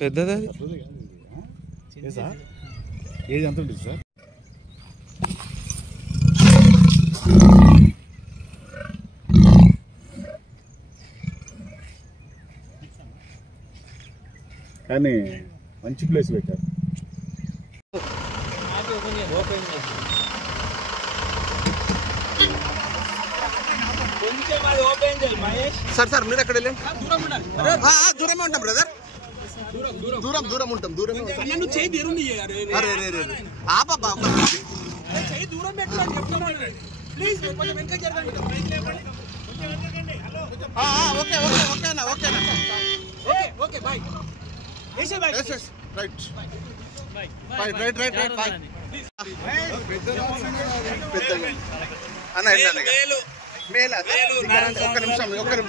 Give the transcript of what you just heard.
పెద్దది అది sir age ఎంత ఉంటుంది సార్? కానీ మంచి ప్లేస్ పెట్టారు. సార్ సార్ మీరు ఎక్కడ వెళ్ళండి? దూరమే ఉంటాం బ్రదర్, దూరం ఉంటాం. అన్న ఒక్క నిమిషం